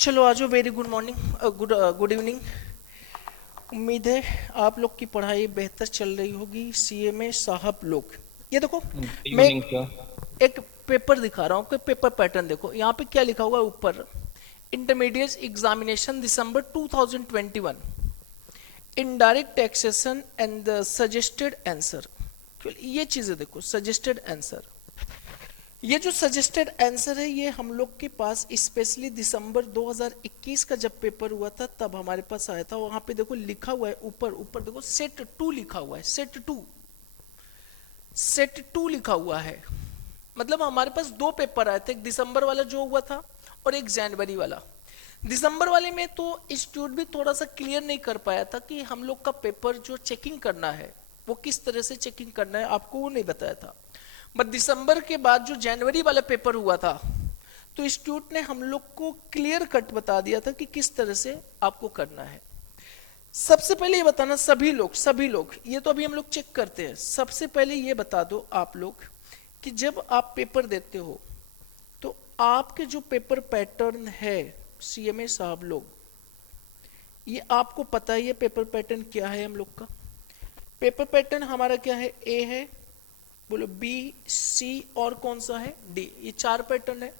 चलो आजो, very good morning, good evening. उम्मीद है आप लोग की पढ़ाई बेहतर चल रही होगी। सीएमए साहब लोग, ये देखो, गुड मैं इवनिंग सर। एक पेपर दिखा रहा हूँ कि पेपर पैटर्न देखो यहाँ पे क्या लिखा हुआ है ऊपर। Intermediate examination December 2021, indirect taxation and the suggested answer. ये चीजें देखो, सजेस्टेड आंसर, ये जो सजेस्टेड आंसर है ये हम लोग के पास स्पेशली दिसंबर 2021 का जब पेपर हुआ था तब हमारे पास आया था। वहां पे देखो लिखा हुआ है ऊपर ऊपर देखो, सेट टू लिखा हुआ है, सेट टू, सेट टू लिखा हुआ है। मतलब हमारे पास दो पेपर आए थे, एक दिसंबर वाला जो हुआ था और एक जनवरी वाला। दिसंबर वाले में तो इंस्टीट्यूट भी थोड़ा सा क्लियर नहीं कर पाया था कि हम लोग का पेपर जो चेकिंग करना है वो किस तरह से चेकिंग करना है, आपको वो नहीं बताया था। बट दिसंबर के बाद जो जनवरी वाला पेपर हुआ था तो इंस्टीट्यूट ने हम लोग को क्लियर कट बता दिया था कि किस तरह से आपको करना है। सबसे पहले ये बताना, सभी लोग ये तो अभी हम लोग चेक करते हैं। सबसे पहले ये बता दो आप लोग कि जब आप पेपर देते हो तो आपके जो पेपर पैटर्न है सीएमए साहब लोग, ये आपको पता है ये पेपर पैटर्न क्या है हम लोग का? पेपर पैटर्न हमारा क्या है? ए है, बोलो बी, सी और कौन सा है? डी। ये चार पैटर्न है।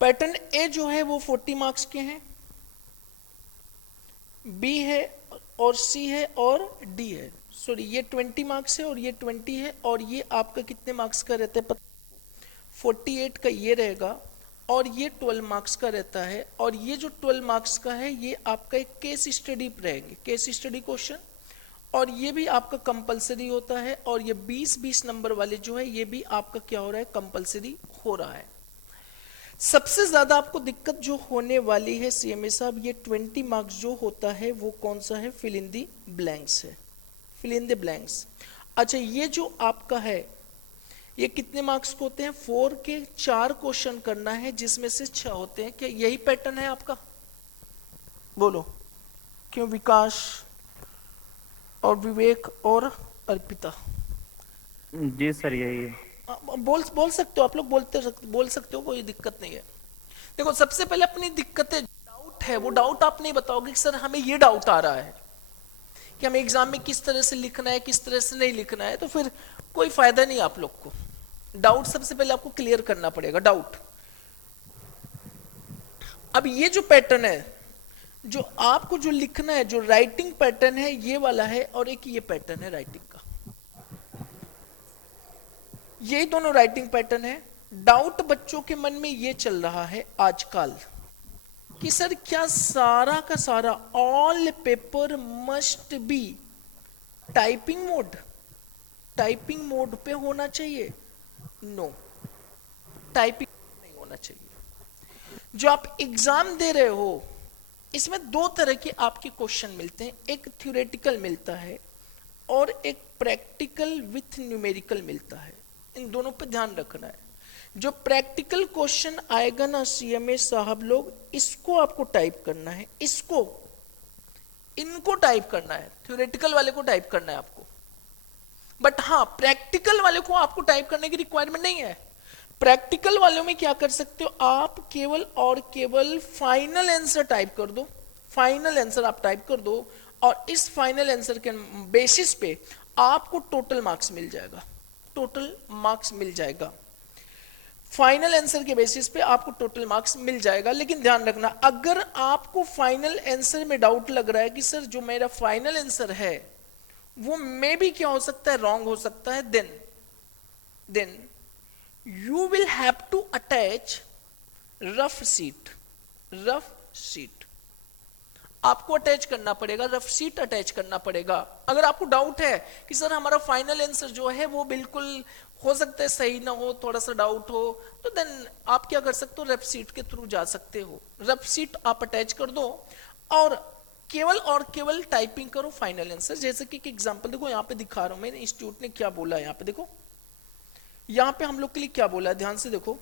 पैटर्न ए जो है वो 40 मार्क्स के हैं, बी है और सी है और डी है। सॉरी, ये 20 मार्क्स है और ये 20 है, और ये आपका कितने मार्क्स का रहता है? 48 का ये रहेगा और ये 12 मार्क्स का रहता है। और ये जो 12 मार्क्स का है ये आपका एक केस स्टडी रहेंगे, केस स्टडी क्वेश्चन, और ये भी आपका कंपलसरी होता है। और ये 20-20 नंबर वाले जो है ये भी आपका क्या हो रहा है? कंपलसरी हो रहा है। सबसे ज्यादा आपको दिक्कत जो होने वाली है सीएमए साहब, ये 20 मार्क्स जो होता है वो कौन सा है? फिल इन दी ब्लैंक्स है, फिल इन द ब्लैंक्स। अच्छा, ये जो आपका है ये कितने मार्क्स को होते हैं? 4 के 4 क्वेश्चन करना है जिसमें से 6 होते हैं। क्या यही पैटर्न है आपका? बोलो क्यों विकास और विवेक और अर्पिता? जी सर, यही है। बोल बोल सकते हो आप लोग, बोल सकते हो, कोई दिक्कत नहीं है। देखो, सबसे पहले अपनी दिक्कतें, डाउट है वो डाउट आप नहीं बताओगे कि सर हमें ये डाउट आ रहा है कि हमें एग्जाम में किस तरह से लिखना है किस तरह से नहीं लिखना है, तो फिर कोई फायदा नहीं आप लोग को। डाउट सबसे पहले आपको क्लियर करना पड़ेगा, डाउट। अब ये जो पैटर्न है, जो आपको जो लिखना है, जो राइटिंग पैटर्न है ये वाला है, और एक ये पैटर्न है राइटिंग का, यही दोनों राइटिंग पैटर्न है। डाउट बच्चों के मन में ये चल रहा है आजकल कि सर क्या सारा का सारा all paper must be typing mode, typing mode पे होना चाहिए? नो, टाइपिंग नहीं होना चाहिए। जो आप एग्जाम दे रहे हो इसमें दो तरह के आपके क्वेश्चन मिलते हैं, एक थ्योरेटिकल मिलता है और एक प्रैक्टिकल विथ न्यूमेरिकल मिलता है। इन दोनों पे ध्यान रखना है। जो प्रैक्टिकल क्वेश्चन आएगा ना सीएमए साहब लोग, इसको आपको टाइप करना है, इसको, इनको टाइप करना है, थ्योरेटिकल वाले को टाइप करना है आपको। बट हाँ, प्रैक्टिकल वाले को आपको टाइप करने की रिक्वायरमेंट नहीं है। प्रैक्टिकल वालों में क्या कर सकते हो आप? केवल और केवल फाइनल आंसर टाइप कर दो, फाइनल आंसर आप टाइप कर दो, और इस फाइनल आंसर के बेसिस पे आपको टोटल मार्क्स मिल जाएगा, टोटल मार्क्स मिल जाएगा। फाइनल आंसर के बेसिस पे आपको टोटल मार्क्स मिल जाएगा। लेकिन ध्यान रखना, अगर आपको फाइनल आंसर में डाउट लग रहा है कि सर जो मेरा फाइनल आंसर है वो मे भी क्या हो सकता है? रॉन्ग हो सकता है, then you will have to attach rough sheet, rough sheet आपको अटैच करना पड़ेगा, रफ शीट अटैच करना पड़ेगा। अगर आपको डाउट है कि सर हमारा फाइनल आंसर जो है वो बिल्कुल हो सकता है सही ना हो, थोड़ा सा डाउट हो, तो देन आप क्या कर सकते हो? रफ शीट के थ्रू जा सकते हो। रफ शीट आप अटैच कर दो और केवल टाइपिंग करो फाइनल आंसर। जैसे कि एक एग्जांपल देखो, यहाँ पे दिखा रहा हूं मैंने, इंस्टीट्यूट ने क्या बोला है यहाँ पे देखो, यहाँ पे हम लोग के लिए क्या बोला है, ध्यान से देखो।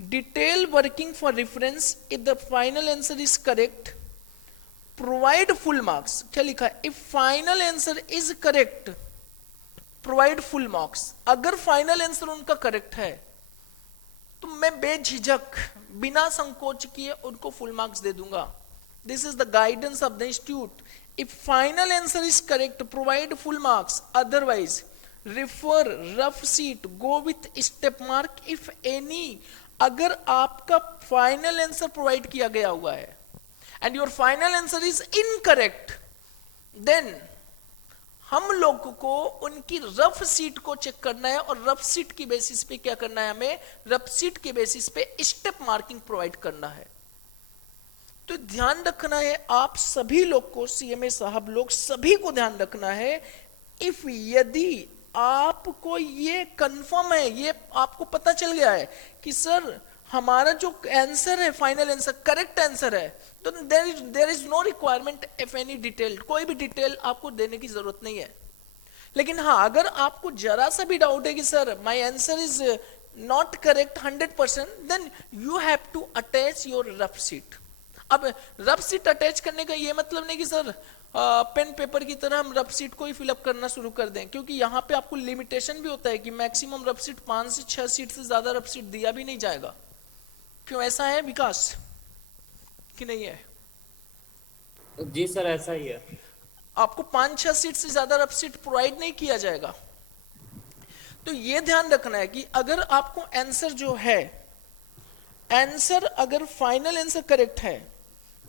Detail working for reference, if the final answer is correct provide full marks. क्या लिखा है? If final answer is correct provide full marks. अगर फाइनल आंसर उनका करेक्ट है तो मैं बेझिझक बिना संकोच किए उनको फुल मार्क्स दे दूंगा. This is the guidance of the institute. If final answer is correct provide full marks, otherwise refer rough sheet go with step mark if any. अगर आपका फाइनल आंसर प्रोवाइड किया गया हुआ है and your final answer is incorrect, then हम लोग को उनकी रफ सीट को चेक करना है और रफ सीट की बेसिस पे क्या करना है, हमें रफ सीट की बेसिस पे स्टेप मार्किंग प्रोवाइड करना है. तो ध्यान रखना है आप सभी लोग को, सीएमए साहब लोग सभी को ध्यान रखना है. इफ यदि आपको ये कंफर्म है, ये आपको पता चल गया है कि सर हमारा जो आंसर है फाइनल आंसर करेक्ट आंसर है, तो there is no requirement if any detail, कोई भी डिटेल आपको देने की जरूरत नहीं है. लेकिन हाँ, अगर आपको जरा सा भी डाउट है कि sir my answer is not correct 100%, then you have to attach your rough sheet. अब रफ सीट अटैच करने का ये मतलब नहीं कि सर पेन पेपर की तरह हम रफ सीट को ही फिलअप करना शुरू कर दें, क्योंकि यहाँ पे आपको लिमिटेशन भी होता है कि मैक्सिमम रफ सीट 5 से 6 सीट से ज्यादा रफ सीट दिया भी नहीं जाएगा. क्यों, ऐसा है विकास कि नहीं है? जी सर ऐसा ही है. आपको 5-6 सीट से ज्यादा रफ सीट प्रोवाइड नहीं किया जाएगा. तो ये ध्यान रखना है कि अगर आपको आंसर जो है, आंसर अगर फाइनल आंसर करेक्ट है,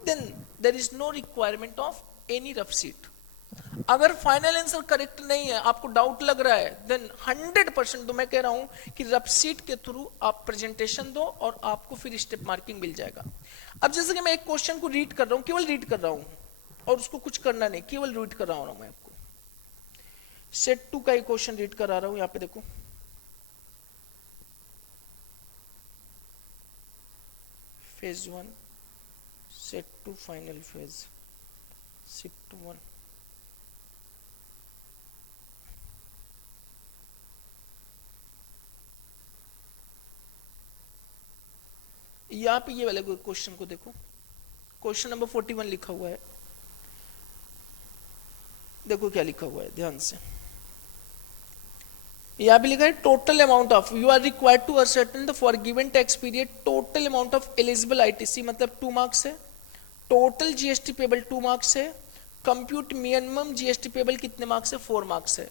then there is no requirement of any rough sheet. अगर फाइनल आंसर करेक्ट नहीं है, आपको डाउट लग रहा है, देन 100% तो मैं कह रहा हूं कि रफ सीट के थ्रू आप प्रेजेंटेशन दो और आपको फिर स्टेप मार्किंग मिल जाएगा. अब जैसे कि मैं एक क्वेश्चन को रीड कर रहा हूं, केवल रीड कर रहा हूं और उसको कुछ करना नहीं, केवल रीड कर रहा हूं मैं आपको. सेट 2 का एक क्वेश्चन रीड करा रहा हूं, यहां पे देखो. Phase 1 set 2 final phase shift 1. यहां पे ये वाले क्वेश्चन को देखो, क्वेश्चन नंबर 41 लिखा हुआ है. देखो क्या लिखा हुआ है ध्यान से. यहां पे लिखा है total amount of you are required to ascertain the for given tax period total amount of eligible ITC, मतलब 2 मार्क्स है. टोटल जीएसटी पेबल 2 मार्क्स है. कंप्यूट मिनिमम जीएसटी पेबल कितने मार्क्स है, 4 मार्क्स है.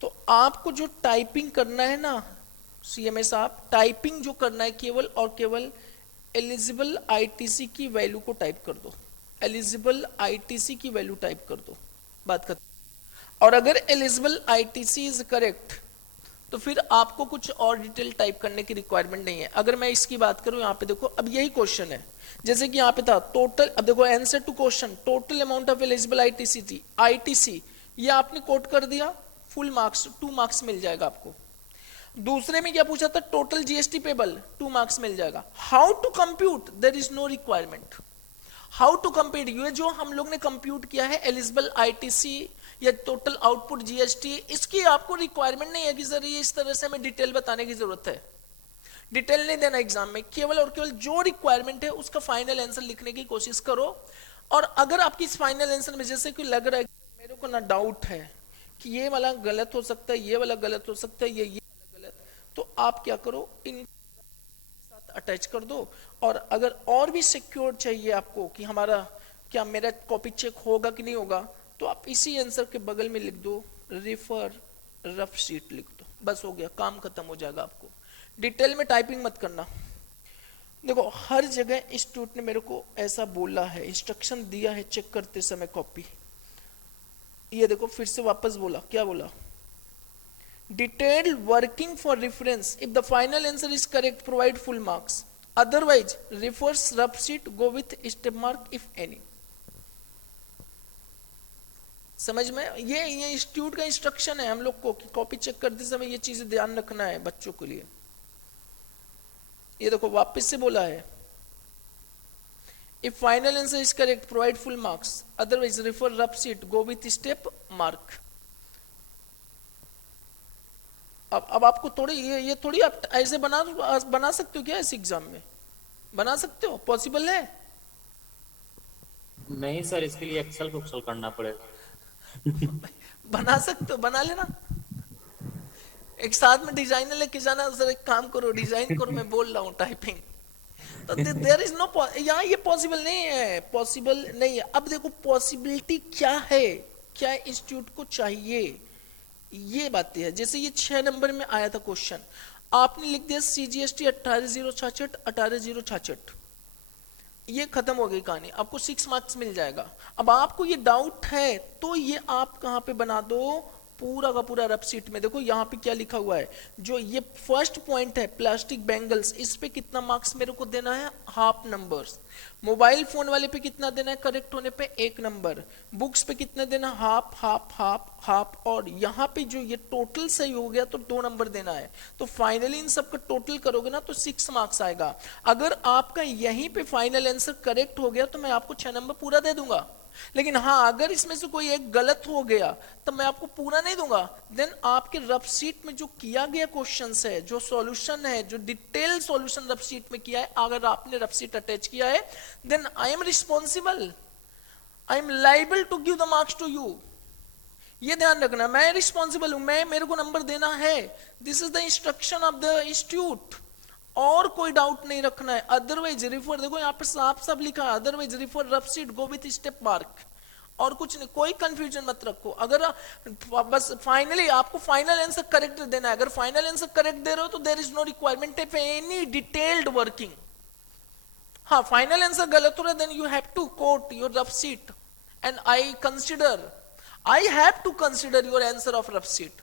तो आपको जो टाइपिंग करना है ना सीएमए साहब, टाइपिंग जो करना है केवल और केवल एलिजिबल आईटीसी की वैल्यू को टाइप कर दो. एलिजिबल आईटीसी की वैल्यू टाइप कर दो, बात खत्म. और अगर एलिजिबल आईटीसी इज करेक्ट तो फिर आपको कुछ और डिटेल टाइप करने की रिक्वायरमेंट नहीं है. अगर मैं इसकी बात करूं, यहाँ पे देखो, अब यही क्वेश्चन है जैसे कि यहाँ पे था टोटल. अब देखो answer to question total amount of eligible ITC थी, आईटीसी ये आपने कोट कर दिया, फुल मार्क्स 2 मार्क्स मिल जाएगा आपको. दूसरे में क्या पूछा था, टोटल जीएसटी पेबल 2 मार्क्स मिल जाएगा. How to compute, there is no requirement. How to compute, ये जो हम लोग ने कंप्यूट किया है एलिजिबल आईटीसी या टोटल आउटपुट जीएसटी, इसकी आपको रिक्वायरमेंट नहीं है कि सर ये इस तरह से हमें डिटेल बताने की जरूरत है. डिटेल नहीं देना एग्जाम में, केवल और केवल जो रिक्वायरमेंट है उसका फाइनल आंसर लिखने की कोशिश करो. और अगर आपकी इस फाइनल आंसर में जैसे कि लग रहा है कि मेरे को ना डाउट है कि ये वाला गलत हो सकता है, ये वाला गलत हो सकता है, ये वाला गलत, तो आप क्या करो, इन साथ अटैच कर दो. और अगर और भी सिक्योर चाहिए आपको कि हमारा क्या मेरा कॉपी चेक होगा कि नहीं होगा, तो आप इसी आंसर के बगल में लिख दो रिफर रफ शीट लिख दो, बस हो गया, काम खत्म हो जाएगा. आपको डिटेल में टाइपिंग मत करना. देखो हर जगह इंस्टीट्यूट ने मेरे को ऐसा बोला है, इंस्ट्रक्शन दिया है चेक करते समय कॉपी. ये देखो फिर से वापस बोला, क्या बोला, detailed working for reference if the final answer is correct provide full marks, otherwise refers rough sheet go with step mark if any. समझ में, ये इंस्टीट्यूट का इंस्ट्रक्शन है हम लोग को कि कॉपी चेक करते समय ये चीजें ध्यान रखना है बच्चों के लिए. ये देखो वापस से बोला है, if final answer is correct provide full marks, otherwise refer rough sheet go with step mark. अब आपको थोड़ी ये थोड़ी आप ऐसे बना सकते हो क्या, इस एग्जाम में बना सकते हो, पॉसिबल है? नहीं सर, इसके लिए एक्सेल कुक्सल करना पड़ेगा. बना सकते हो, बना लेना. एक साथ में डिजाइनर लेके जाना, सर एक काम करो डिजाइन करो, मैं बोल रहा हूँ टाइपिंग। तो देयर इज नो, यहाँ ये पॉसिबल नहीं है, पॉसिबल नहीं है। अब देखो पॉसिबिलिटी क्या है, क्या इंस्टीट्यूट को चाहिए, ये बातें है। जैसे ये 6 नंबर में आया था क्वेश्चन, आपने लिख दिया CGST 18,066 18,066, ये खत्म हो गई कहानी, आपको 6 मार्क्स मिल जाएगा। अब आपको ये डाउट है तो ये आप कहाँ पे बना दो, पूरा का पूरा रफ शीट में। देखो यहाँ पे क्या लिखा हुआ है, जो ये फर्स्ट पॉइंट है प्लास्टिक बैंगल्स, इस पे कितना मार्क्स मेरे को देना है, हाफ नंबर्स। मोबाइल फोन वाले पे कितना देना है करेक्ट होने पे, 1 नंबर। बुक्स पे कितना देना, हाफ हाफ हाफ हाफ। और यहाँ पे जो ये टोटल सही हो गया तो 2 नंबर देना है। तो फाइनली इन सबका टोटल करोगे ना तो 6 मार्क्स आएगा। अगर आपका यहीं पे फाइनल आंसर करेक्ट हो गया तो मैं आपको 6 नंबर पूरा दे दूंगा। लेकिन हाँ, अगर इसमें से कोई एक गलत हो गया तो मैं आपको पूरा नहीं दूंगा। देन आपके रफ शीट में जो किया गया क्वेश्चंस है, जो सॉल्यूशन है, जो डिटेल सॉल्यूशन रफ शीट में किया है, अगर आपने रफ शीट अटैच किया है, then I am responsible, I am liable to give the marks to you. ये ध्यान रखना, मैं रिस्पॉन्सिबल हूं, मैं, मेरे को नंबर देना है। This is the instruction of the institute, और कोई डाउट नहीं रखना है। अदरवाइज रिफर, देखो यहाँ पे साफ साफ लिखा है, otherwise refer rough sheet go with step mark, और कुछ नहीं, कोई कंफ्यूजन मत रखो। अगर बस फाइनली आपको फाइनल आंसर करेक्ट देना है, अगर फाइनल आंसर करेक्ट दे रहे हो तो there is no requirement of any detailed working. हाँ, फाइनल आंसर गलत हो रहा है, then you have to quote your rough sheet and I have to consider your answer of rough sheet.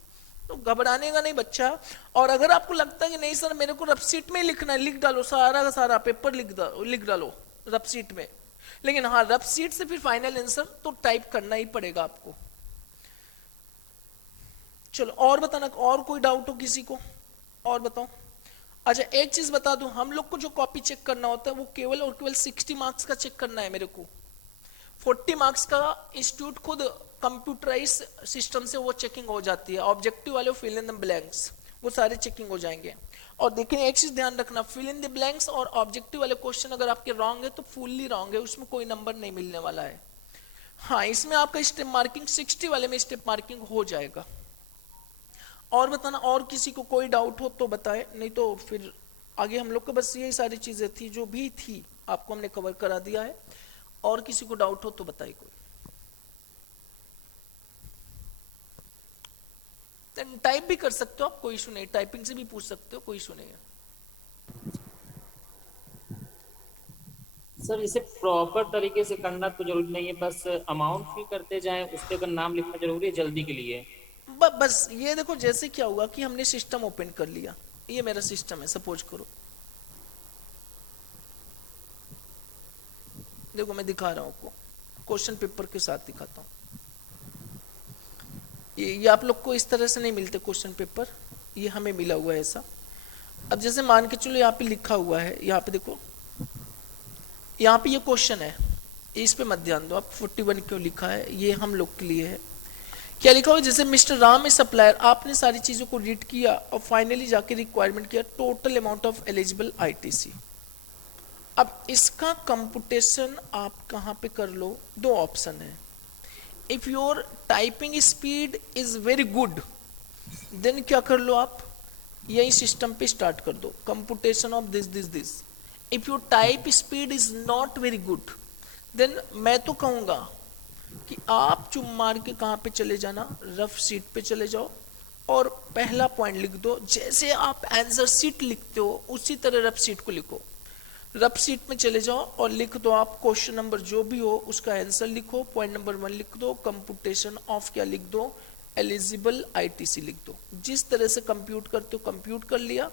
तो घबराने का नहीं बच्चा। और अगर आपको लगता है कि नहीं सर मेरे को रफ शीट में ही लिखना है, लिख डालो, सारा का सारा पेपर लिख डालो रफ शीट में। लेकिन हाँ, रफ शीट से फिर फाइनल आंसर तो टाइप करना ही पड़ेगा आपको। चलो और बताना, और कोई डाउट हो किसी को, और बताओ। अच्छा एक चीज बता दूं, हम लोग को जो कॉपी चेक करना होता है वो केवल और केवल 60 मार्क्स का चेक करना है मेरे को। 40 मार्क्स का इंस्टीट्यूट खुद कंप्यूटराइज सिस्टम से वो चेकिंग हो जाती है। ऑब्जेक्टिव वाले फिल इन द ब्लैंक्स वो सारे चेकिंग हो जाएंगे। और देखिए एक चीज ध्यान रखना, फिल इन द ब्लैंक्स और ऑब्जेक्टिव वाले क्वेश्चन अगर आपके रॉन्ग है तो फुल्ली रॉन्ग है, उसमें कोई नंबर नहीं मिलने वाला है। हाँ, इसमें आपका स्टेप मार्किंग 60 वाले में स्टेप मार्किंग हो जाएगा। और बताना, और किसी को कोई डाउट हो तो बताए, नहीं तो फिर आगे हम लोग को बस यही सारी चीजें थी जो भी थी आपको हमने कवर करा दिया है। और किसी को डाउट हो तो बताइए कोई। टाइप भी कर सकते हो आप, कोई इशू नहीं, टाइपिंग से भी पूछ सकते हो, कोई इशू नहीं है। सर इसे प्रॉपर तरीके से करना तो जरूरी नहीं है, बस अमाउंट फिल करते जाएं, उस पे अगर नाम लिखना जरूरी है जल्दी के लिए। बस ये देखो, जैसे क्या हुआ कि हमने सिस्टम ओपन कर लिया, ये मेरा सिस्टम है, सपोज करो, देखो मैं दिखा रहा हूं आपको, क्वेश्चन पेपर के साथ दिखाता हूं। ये आप लोग को इस तरह से नहीं मिलते क्वेश्चन पेपर, ये हमें मिला हुआ है ऐसा। अब जैसे मान के चलो यहाँ पे लिखा हुआ है, यहाँ पे देखो, यहाँ पे ये क्वेश्चन है, इस पे मत ध्यान दो आप, 41 क्यों लिखा है, ये हम लोग के लिए है। क्या लिखा हुआ, जैसे मिस्टर राम ए सप्लायर, आपने सारी चीजों को रीड किया और फाइनली जाके रिक्वायरमेंट किया total amount of eligible ITC. अब इसका कंप्यूटेशन आप कहाँ पे कर लो, 2 ऑप्शन है। If your typing speed is very good then क्या कर लो आप, यही सिस्टम पे स्टार्ट कर दो, computation of this. If your type speed is not very good then मैं तो कहूंगा कि आप चुम मार के कहाँ पे चले जाना, रफ शीट पे चले जाओ और पहला पॉइंट लिख दो। जैसे आप आंसर शीट लिखते हो उसी तरह रफ शीट को लिखो। रफ शीट में चले जाओ और लिख दो आप क्वेश्चन नंबर जो भी हो उसका आंसर लिखो, पॉइंट नंबर 1 लिख दो, कंप्यूटेशन ऑफ क्या लिख दो, एलिजिबल आईटीसी लिख दो। जिस तरह से कंप्यूट करते हो कंप्यूट कर लिया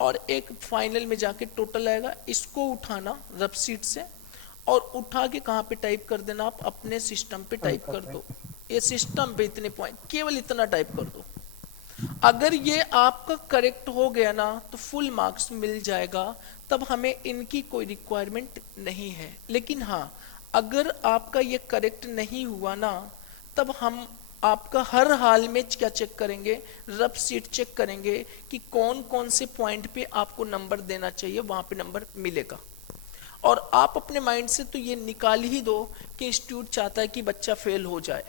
और एक फाइनल में जाके टोटल आएगा, इसको उठाना रफ शीट से और उठा के कहाँ पे टाइप कर देना, आप अपने सिस्टम पे टाइप कर दो। ये सिस्टम पे इतने पॉइंट, केवल इतना टाइप कर दो। अगर ये आपका करेक्ट हो गया ना तो फुल मार्क्स मिल जाएगा, तब हमें इनकी कोई रिक्वायरमेंट नहीं है। लेकिन हाँ, अगर आपका ये करेक्ट नहीं हुआ ना, तब हम आपका हर हाल में क्या चेक करेंगे, रफ शीट चेक करेंगे कि कौन कौन से पॉइंट पे आपको नंबर देना चाहिए, वहां पे नंबर मिलेगा। और आप अपने माइंड से तो ये निकाल ही दो कि इंस्टीट्यूट चाहता है कि बच्चा फेल हो जाए।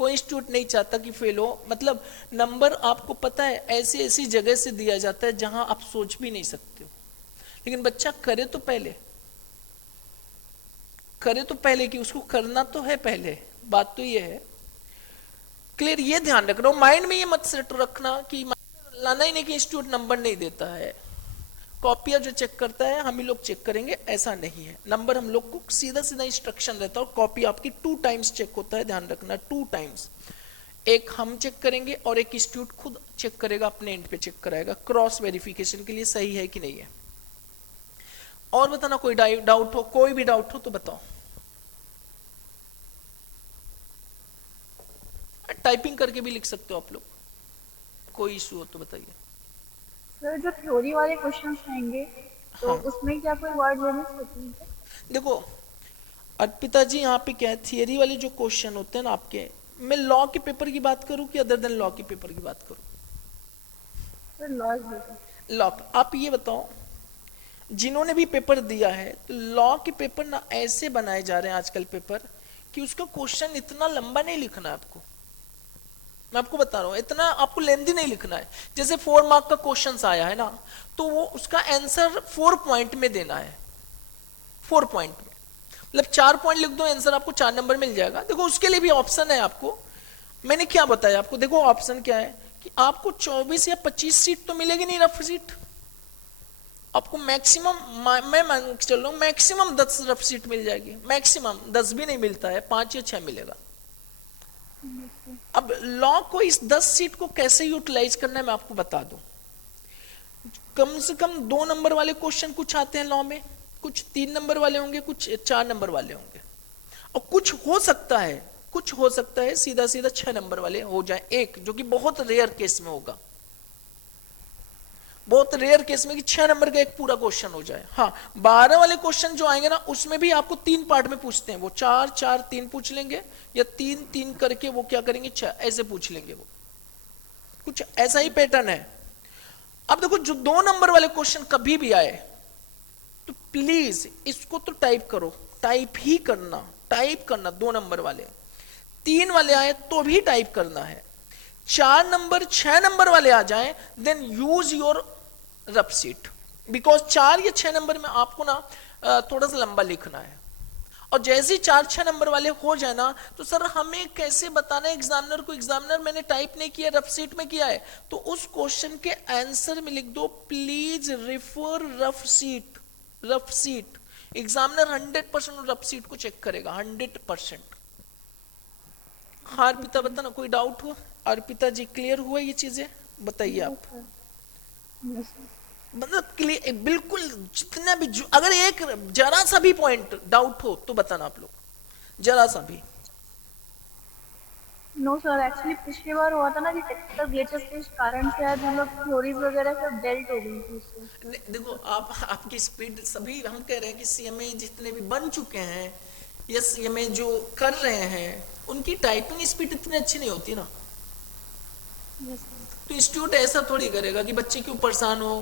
कोई इंस्टीट्यूट नहीं चाहता कि फेल हो, मतलब नंबर आपको पता है ऐसी ऐसी जगह से दिया जाता है जहां आप सोच भी नहीं सकते हो, लेकिन बच्चा करे तो पहले, करे तो पहले कि उसको करना तो है पहले, बात तो ये है। क्लियर, ये ध्यान रखना, माइंड में ये मत सेट रखना कि लाना ही नहीं कि इंस्टीट्यूट नंबर नहीं देता है, कॉपियां जो चेक करता है हम ही लोग चेक करेंगे, ऐसा नहीं है। नंबर हम लोग को सीधा सीधा इंस्ट्रक्शन रहता है, और कॉपी आपकी 2 टाइम्स चेक होता है, ध्यान रखना 2 टाइम्स, एक हम चेक करेंगे और एक इंस्टीट्यूट खुद चेक करेगा, अपने एंड पे चेक कराएगा क्रॉस वेरिफिकेशन के लिए सही है कि नहीं है। और बताना कोई डाउट हो, कोई भी डाउट हो तो बताओ। टाइपिंग करके भी लिख सकते हो आप लोग, कोई इशू हो तो बताइए। सर जो थ्योरी वाले क्वेश्चंस रहेंगे तो हाँ उसमें क्या कोई वर्ड लिमिट्स होती है? देखो अर्पिता जी, यहाँ पे क्या है, थियरी वाले जो क्वेश्चन होते हैं ना आपके, मैं लॉ के पेपर की बात करूं कि अदर देन लॉ के पेपर की बात करूं? सर लॉज देते हैं। लॉ, आप ये बताओ जिन्होंने भी पेपर दिया है, तो लॉ के पेपर ना ऐसे बनाए जा रहे हैं आजकल पेपर कि उसका क्वेश्चन इतना लंबा नहीं लिखना है आपको, मैं आपको बता रहा हूं, इतना आपको लेंथी नहीं लिखना है। जैसे 4 मार्क का क्वेश्चन आया है ना, तो वो उसका आंसर 4 पॉइंट में देना है, 4 पॉइंट में, मतलब 4 पॉइंट लिख दो, आंसर आपको 4 नंबर मिल जाएगा। देखो उसके लिए भी ऑप्शन है आपको, मैंने क्या बताया आपको, देखो ऑप्शन क्या है कि आपको 24 या 25 सीट तो मिलेगी नहीं रफ सीट, आपको मैक्सिमम, मैं मान के चल रहा हूं मैक्सिमम 10 रफ सीट मिल जाएगी, मैक्सिमम 10 भी नहीं मिलता है, 5 या 6 मिलेगा। अब लॉ को इस 10 सीट को कैसे यूटिलाइज करना है मैं आपको बता दूं। कम से कम 2 नंबर वाले क्वेश्चन कुछ आते हैं लॉ में, कुछ 3 नंबर वाले होंगे, कुछ 4 नंबर वाले होंगे, और कुछ हो सकता है सीधा सीधा 6 नंबर वाले हो जाए, एक जो कि बहुत रेयर केस में होगा, बहुत रेयर केस में कि 6 नंबर का एक पूरा क्वेश्चन हो जाए। हाँ 12 वाले क्वेश्चन जो आएंगे ना, उसमें भी आपको 3 पार्ट में पूछते हैं, वो 4 4 3 पूछ लेंगे, या 3 3 करके वो क्या करेंगे 6 ऐसे पूछ लेंगे, वो कुछ ऐसा ही पैटर्न है। अब देखो जो 2 नंबर वाले क्वेश्चन कभी भी आए तो प्लीज इसको तो टाइप करो, टाइप ही करना, टाइप करना 2 नंबर वाले, 3 वाले आए तो भी टाइप करना है, 4 नंबर 6 नंबर वाले आ जाएं then use your rough sheet, because 4 या 6 नंबर में आपको ना थोड़ा सा लंबा लिखना है, और जैसे ही 4-6 नंबर वाले हो जाए ना, तो सर हमें कैसे बताना है एग्जामिनर को, एग्जामिनर मैंने टाइप नहीं किया, रफ सीट में किया है, तो उस क्वेश्चन के आंसर में लिख दो please refer rough seat, rough seat. Examiner 100% rough seat को चेक करेगा, 100%। हाँ अर्पिता बता ना, कोई डाउट हो? अर्पिता जी क्लियर हुआ ये चीजें, बताइए आप। मतलब क्लियर बिल्कुल, जितना भी अगर एक जरा सा भी पॉइंट डाउट हो तो बताना आप लोग, जरा सा भी। नो सर, एक्चुअली पिछली बार हुआ था ना कि टेक्निकल ग्लिचेस के कारण शायद हम लोग थ्योरीज वगैरह सब डेल्ट हो गई थी उससे। देखो आप, आपकी स्पीड, सभी हम कह रहे हैं कि सीएमए जितने भी बन चुके हैं या सीएमए जो कर रहे हैं, उनकी टाइपिंग स्पीड इतनी अच्छी नहीं होती ना, तो इंस्टीट्यूट ऐसा थोड़ी करेगा कि बच्चे क्यों परेशान हो।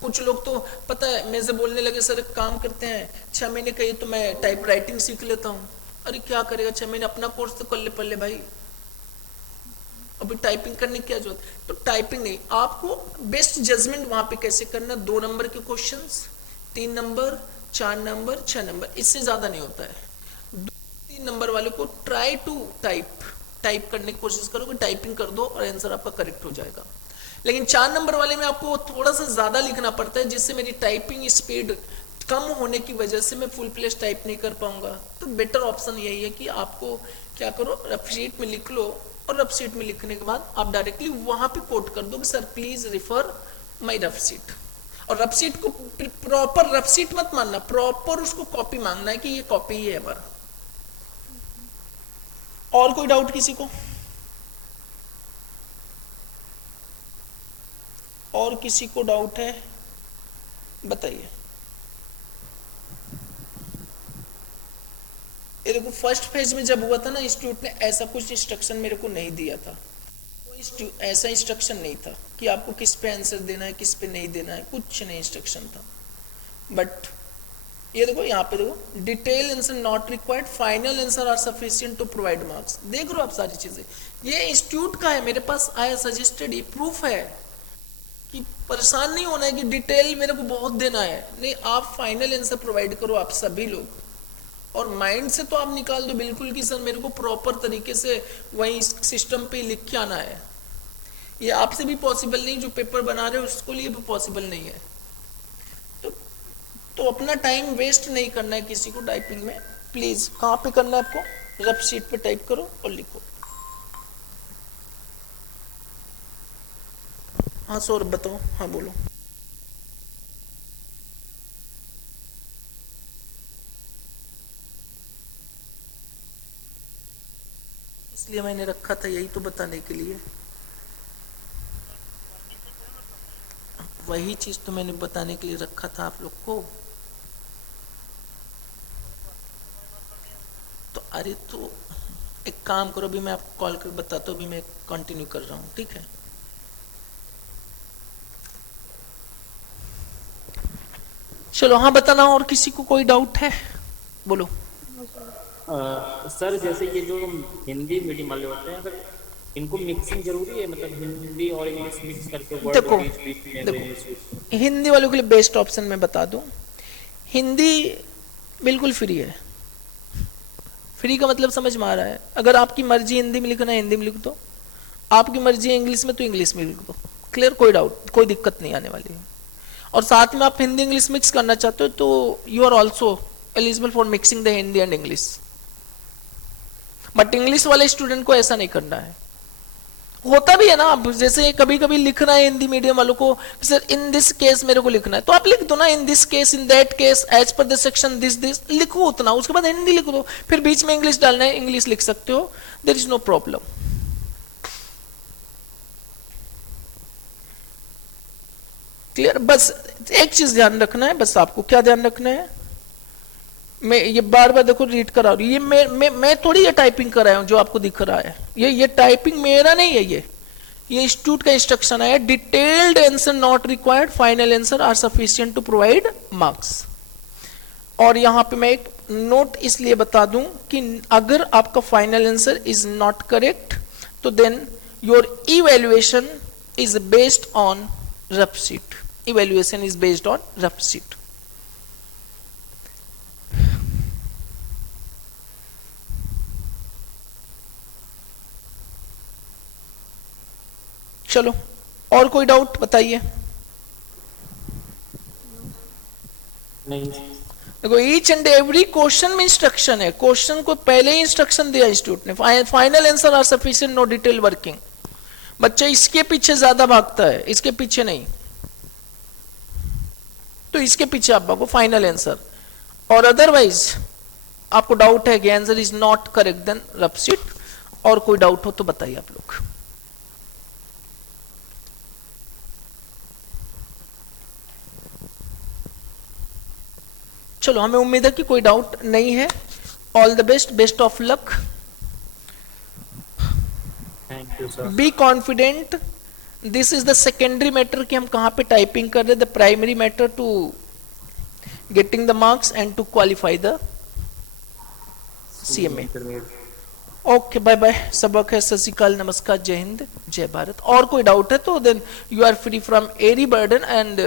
कुछ लोग तो पता है मेरे से बोलने लगे, सर एक काम करते हैं 6 महीने कहिए तो मैं टाइप राइटिंग सीख लेता हूँ। अरे क्या करेगा 6 महीने, अपना कोर्स तो कर ले पहले भाई, अभी टाइपिंग करने की क्या जरूरत। तो टाइपिंग नहीं, आपको बेस्ट जजमेंट वहां पे कैसे करना, 2 नंबर के क्वेश्चंस, 3 नंबर 4 नंबर 6 नंबर, इससे ज्यादा नहीं होता है। 2-3 नंबर वाले को ट्राई टू टाइप करने की कोशिश करो कि टाइपिंग कर दो और आंसर आपका करेक्ट हो जाएगा। लेकिन 4 नंबर वाले में आपको थोड़ा सा ज्यादा लिखना पड़ता है, जिससे मेरी टाइपिंग स्पीड कम होने की वजह से मैं फुल प्लेस टाइप नहीं कर पाऊंगा। तो बेटर ऑप्शन यही है कि आपको क्या करो, रफ शीट में लिख लो, और रफ शीट में लिखने के बाद आप डायरेक्टली वहां पे कोट कर दो कि sir please refer my rough sheet. और रफ शीट को प्रॉपर रफ शीट मत मानना, प्रॉपर उसको कॉपी मांगना है कि ये कॉपी ही है हमारा। और कोई डाउट किसी को? और किसी को डाउट है बताइए। ये देखो फर्स्ट फेज में जब हुआ था ना, इंस्टीट्यूट ने ऐसा कुछ इंस्ट्रक्शन मेरे को नहीं दिया था, कोई ऐसा इंस्ट्रक्शन नहीं था कि आपको किस पे आंसर देना है किस पे नहीं देना है, कुछ नहीं इंस्ट्रक्शन था। बट ये देखो यहाँ पे देखो, detail answer not required, final answer are sufficient to provide marks. देख लो आप सारी चीजें, ये इंस्टीट्यूट का है, मेरे पास आया सजेस्टेड, ये प्रूफ है कि परेशान नहीं होना है कि डिटेल मेरे को बहुत देना है, नहीं, आप फाइनल आंसर प्रोवाइड करो आप सभी लोग, और माइंड से तो आप निकाल दो बिल्कुल कि सर मेरे को प्रॉपर तरीके से वही सिस्टम पे लिख के आना है। ये आपसे भी पॉसिबल नहीं, जो पेपर बना रहे हो उसको लिए भी पॉसिबल नहीं है। तो अपना टाइम वेस्ट नहीं करना है किसी को टाइपिंग में। प्लीज कहाँ पे करना है आपको, रफ शीट पे टाइप करो और लिखो। हाँ सौरभ बताओ, हाँ बोलो। इसलिए मैंने रखा था यही तो बताने के लिए, वही चीज तो मैंने बताने के लिए रखा था आप लोग को। तो अरे तो एक काम करो, अभी मैं आपको कॉल कर बताता हूँ, अभी मैं कंटिन्यू कर रहा हूँ, ठीक है। चलो हाँ बताना, और किसी को कोई डाउट है बोलो। सर जैसे ये जो हिंदी मीडियम वाले होते हैं, अगर इनको मिक्सिंग जरूरी है, मतलब हिंदी और इंग्लिश मिक्स करके वर्ड देखो बीच देखो, हिंदी वालों के लिए बेस्ट ऑप्शन मैं बता दूं, हिंदी बिल्कुल फ्री है। फ्री का मतलब समझ में आ रहा है, अगर आपकी मर्जी हिंदी में लिखना है हिंदी में लिख दो, आपकी मर्जी इंग्लिश में तो इंग्लिश में लिख दो, क्लियर, कोई डाउट कोई दिक्कत नहीं आने वाली है। और साथ में आप हिंदी इंग्लिश मिक्स करना चाहते हो तो you are also eligible for mixing the Hindi and English, but English वाले स्टूडेंट को ऐसा नहीं करना है। होता भी है ना, आप जैसे कभी कभी लिखना है हिंदी मीडियम वालों को, सर इन दिस केस मेरे को लिखना है, तो आप लिख दो ना, in this case, in that case, as per the section this this, लिखो उतना, उसके बाद हिंदी लिख दो, फिर बीच में इंग्लिश डालना है इंग्लिश लिख सकते हो, there is no problem. Clear, बस एक चीज ध्यान रखना है, बस आपको क्या ध्यान रखना है, मैं ये बार बार देखो रीड करा रही हूं, ये मैं थोड़ी ये टाइपिंग कर रहा हूं जो आपको दिख रहा है, ये टाइपिंग मेरा नहीं है, ये इंस्टीट्यूट का इंस्ट्रक्शन है, detailed answer not required, final answer are sufficient to provide marks. और यहां पे मैं एक नोट इसलिए बता दूं कि अगर आपका final answer is not correct तो then your evaluation is based on rough sheet, evaluation is based on rough sheet. चलो और कोई डाउट बताइए। नहीं देखो ईच एंड एवरी क्वेश्चन में इंस्ट्रक्शन है, क्वेश्चन को पहले ही इंस्ट्रक्शन दिया इंस्टीट्यूट ने, final answer are sufficient no detail working. बच्चा इसके पीछे ज्यादा भागता है, इसके पीछे नहीं, तो इसके पीछे आप भागो फाइनल आंसर, और अदरवाइज आपको डाउट है कि answer is not correct then rough sheet. और कोई डाउट हो तो बताइए आप लोग। चलो हमें उम्मीद है कि कोई डाउट नहीं है। All the best, best of luck, thank you sir. Be confident. This is the secondary matter कि हम कहां पे टाइपिंग कर रहे हैं, the primary matter to getting the marks and to qualify the CMA। Okay bye bye, सबक है, सत श्री अकाल, नमस्कार, जय हिंद, जय भारत। और कोई डाउट है तो then you are free from any burden and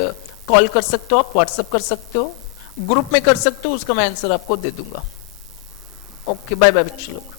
call कर सकते हो, आप व्हाट्सएप कर सकते हो, ग्रुप में कर सकते हो, उसका मैं आंसर आपको दे दूंगा। ओके बाय बाय बच्चे लोग।